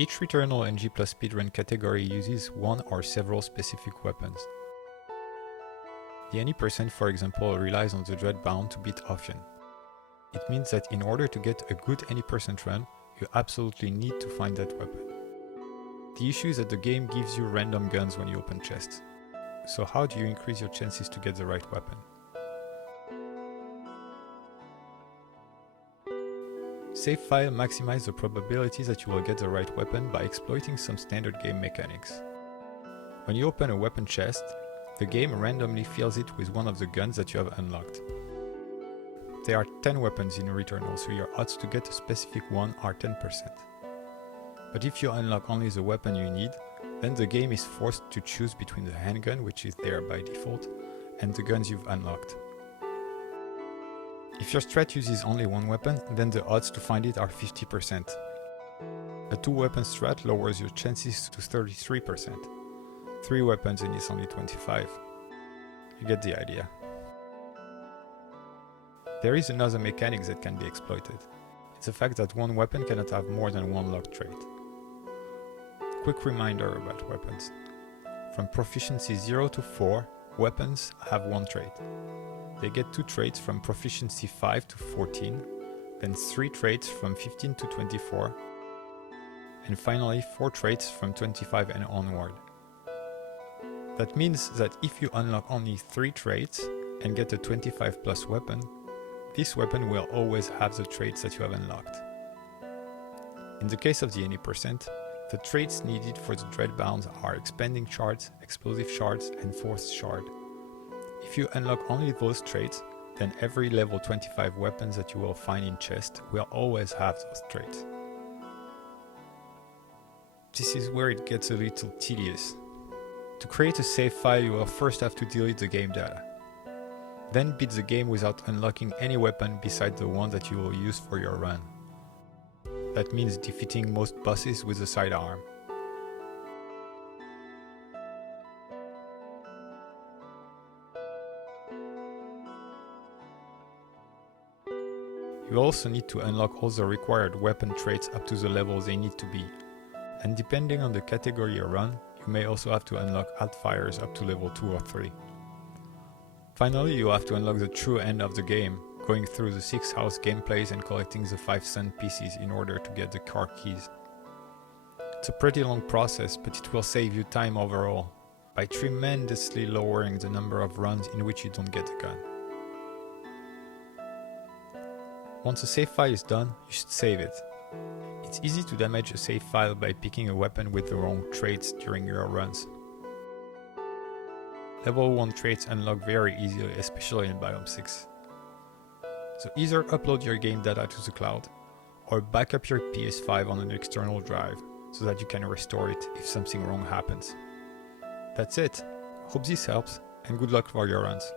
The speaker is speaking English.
Each Returnal NG plus speedrun category uses one or several specific weapons. The any percent, for example, relies on the Dreadbound to beat Ophion. It means that in order to get a good any percent run, you absolutely need to find that weapon. The issue is that the game gives you random guns when you open chests. So how do you increase your chances to get the right weapon? Save file maximize the probability that you will get the right weapon by exploiting some standard game mechanics. When you open a weapon chest, the game randomly fills it with one of the guns that you have unlocked. There are 10 weapons in Returnal, so your odds to get a specific one are 10%. But if you unlock only the weapon you need, then the game is forced to choose between the handgun, which is there by default, and the guns you've unlocked. If your strat uses only one weapon, then the odds to find it are 50%. A 2-weapon strat lowers your chances to 33%. 3 weapons and it's only 25. You get the idea. There is another mechanic that can be exploited. It's the fact that one weapon cannot have more than one locked trait. Quick reminder about weapons. From proficiency 0 to 4, weapons have one trait. They get 2 traits from proficiency 5 to 14, then 3 traits from 15 to 24, and finally 4 traits from 25 and onward. That means that if you unlock only 3 traits and get a 25 plus weapon, this weapon will always have the traits that you have unlocked. In the case of the any percent, the traits needed for the Dreadbound are Expanding Shards, Explosive Shards, and Force Shard. If you unlock only those traits, then every level 25 weapons that you will find in chest will always have those traits. This is where it gets a little tedious. To create a save file, you will first have to delete the game data. Then beat the game without unlocking any weapon beside the one that you will use for your run. That means defeating most bosses with a sidearm. You also need to unlock all the required weapon traits up to the level they need to be. And depending on the category you run, you may also have to unlock alt-fires up to level 2 or 3. Finally, you have to unlock the true end of the game, going through the 6 house gameplays and collecting the 5 sun pieces in order to get the car keys. It's a pretty long process, but it will save you time overall, by tremendously lowering the number of runs in which you don't get the gun. Once a save file is done, you should save it. It's easy to damage a save file by picking a weapon with the wrong traits during your runs. Level 1 traits unlock very easily, especially in Biome 6. So either upload your game data to the cloud, or back up your PS5 on an external drive, so that you can restore it if something wrong happens. That's it. Hope this helps, and good luck for your runs.